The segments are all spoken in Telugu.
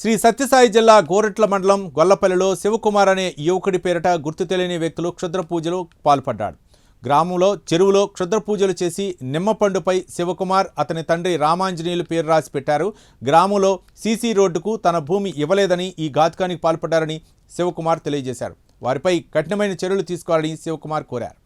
శ్రీ సత్యసాయి జిల్లా గోరెట్ల మండలం గొల్లపల్లిలో శివకుమార్ అనే యువకుడి పేరిట గుర్తు తెలియని వ్యక్తులు క్షుద్ర పూజలు పాల్పడ్డాడు. గ్రామంలో చెరువులో క్షుద్ర పూజలు చేసి నిమ్మపండుపై శివకుమార్ అతని తండ్రి రామాంజనేయులు పేరు రాసి పెట్టారు. గ్రామంలో సీసీ రోడ్డుకు తన భూమి ఇవ్వలేదని ఈ ఘాతుకానికి పాల్పడ్డారని శివకుమార్ తెలియజేశారు. వారిపై కఠినమైన చర్యలు తీసుకోవాలని శివకుమార్ కోరారు.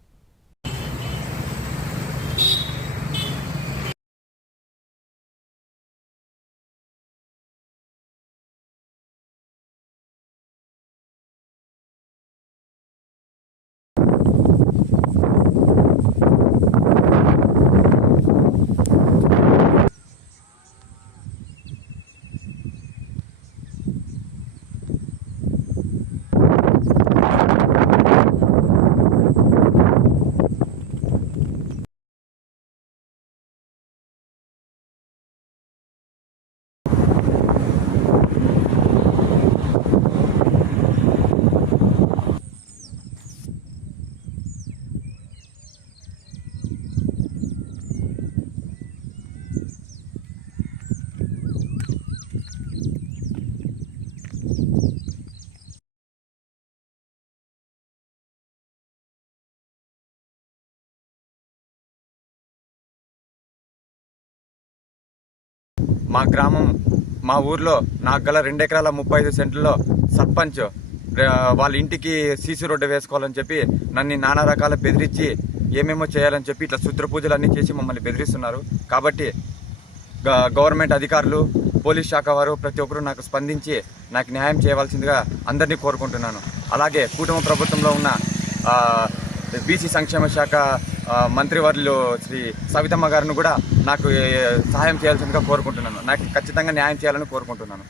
మా గ్రామం మా ఊర్లో నాకు గల 2 ఎకరాల 35 సెంట్లలో సర్పంచ్ వాళ్ళ ఇంటికి సీసీ రోడ్డు వేసుకోవాలని చెప్పి నన్ను నానా రకాల బెదిరించి ఏమేమో చేయాలని చెప్పి ఇట్లా క్షుద్ర పూజలు అన్నీ చేసి మమ్మల్ని బెదిరిస్తున్నారు. కాబట్టి గవర్నమెంట్ అధికారులు, పోలీస్ శాఖ వారు ప్రతి ఒక్కరూ నాకు స్పందించి నాకు న్యాయం చేయవలసిందిగా అందరినీ కోరుకుంటున్నాను. అలాగే కుటుంబ ప్రభుత్వంలో ఉన్న బీసీ సంక్షేమ శాఖ మంత్రివర్యులు శ్రీ సవితమ్మ గారిని కూడా నాకు సహాయం చేయాల్సిందిగా కోరుకుంటున్నాను. నాకు ఖచ్చితంగా న్యాయం చేయాలని కోరుకుంటున్నాను.